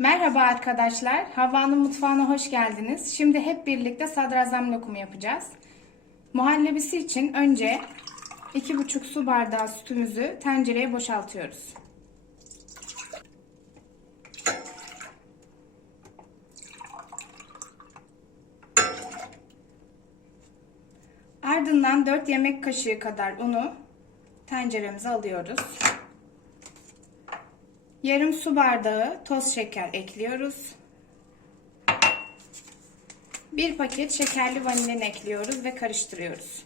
Merhaba arkadaşlar. Havva'nın mutfağına hoş geldiniz. Şimdi hep birlikte sadrazam lokumu yapacağız. Muhallebisi için önce 2,5 su bardağı sütümüzü tencereye boşaltıyoruz. Ardından 4 yemek kaşığı kadar unu tenceremize alıyoruz. Yarım su bardağı toz şeker ekliyoruz. Bir paket şekerli vanilin ekliyoruz ve karıştırıyoruz.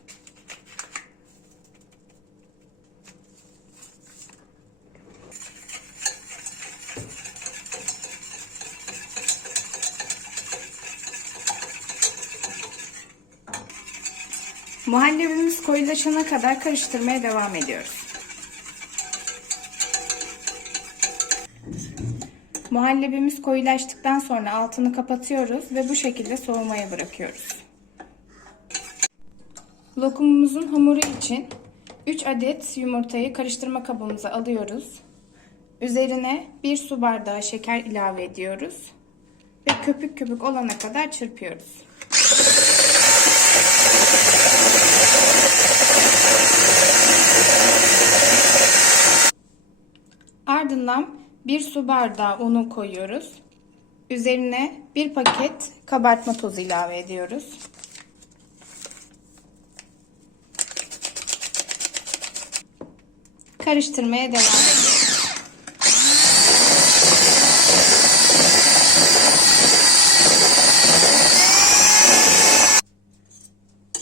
Muhallebimiz koyulaşana kadar karıştırmaya devam ediyoruz. Muhallebimiz koyulaştıktan sonra altını kapatıyoruz ve bu şekilde soğumaya bırakıyoruz. Lokumumuzun hamuru için 3 adet yumurtayı karıştırma kabımıza alıyoruz. Üzerine 1 su bardağı şeker ilave ediyoruz ve köpük köpük olana kadar çırpıyoruz. Ardından 1 su bardağı unu koyuyoruz. Üzerine 1 paket kabartma tozu ilave ediyoruz. Karıştırmaya devam ediyoruz.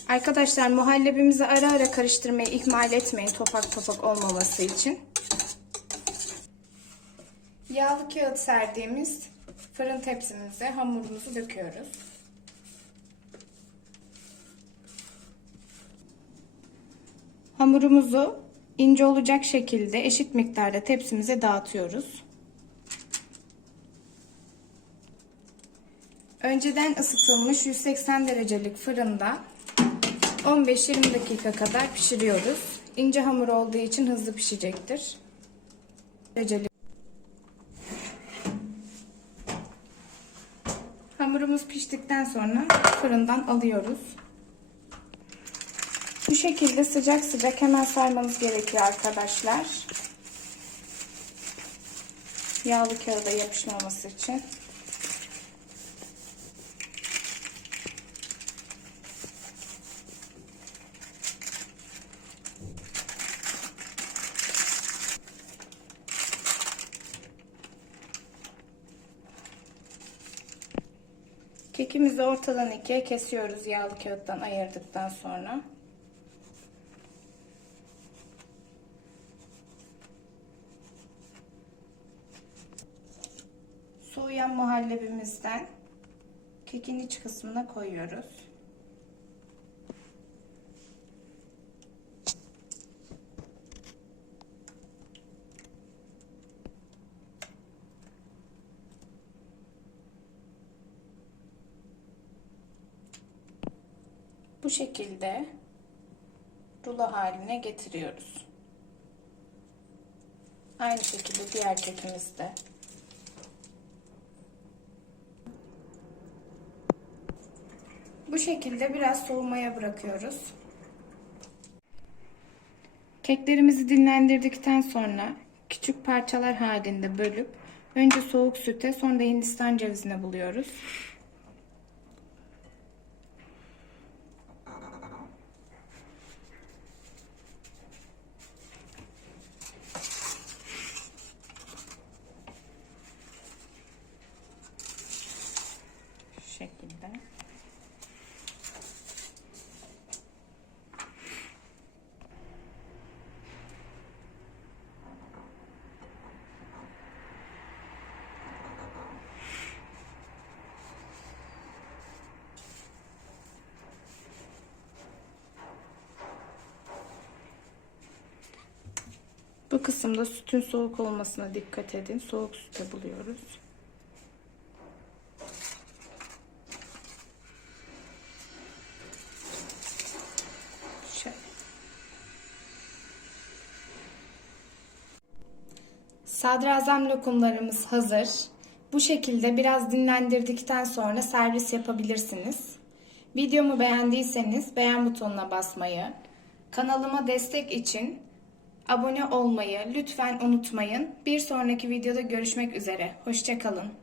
Arkadaşlar muhallebimizi ara ara karıştırmayı ihmal etmeyin topak topak olmaması için. Yağlı kağıt serdiğimiz fırın tepsimize hamurumuzu döküyoruz. Hamurumuzu ince olacak şekilde eşit miktarda tepsimize dağıtıyoruz. Önceden ısıtılmış 180 derecelik fırında 15-20 dakika kadar pişiriyoruz. İnce hamur olduğu için hızlı pişecektir. Dereceli Hamurumuz piştikten sonra fırından alıyoruz. Bu şekilde sıcak sıcak hemen sarmanız gerekiyor arkadaşlar. Yağlı kağıda yapışmaması için. Kekimizi ortadan ikiye kesiyoruz yağlı kağıttan ayırdıktan sonra. Soğuyan muhallebimizden kekin iç kısmına koyuyoruz. Şekilde rulo haline getiriyoruz. Aynı şekilde diğer kekimizde. Bu şekilde biraz soğumaya bırakıyoruz. Keklerimizi dinlendirdikten sonra küçük parçalar halinde bölüp önce soğuk süte sonra hindistan cevizine buluyoruz. Şekilde. Bu kısımda sütün soğuk olmasına dikkat edin. Soğuk süte buluyoruz. Sadrazam lokumlarımız hazır. Bu şekilde biraz dinlendirdikten sonra servis yapabilirsiniz. Videomu beğendiyseniz beğen butonuna basmayı, kanalıma destek için abone olmayı lütfen unutmayın. Bir sonraki videoda görüşmek üzere. Hoşçakalın.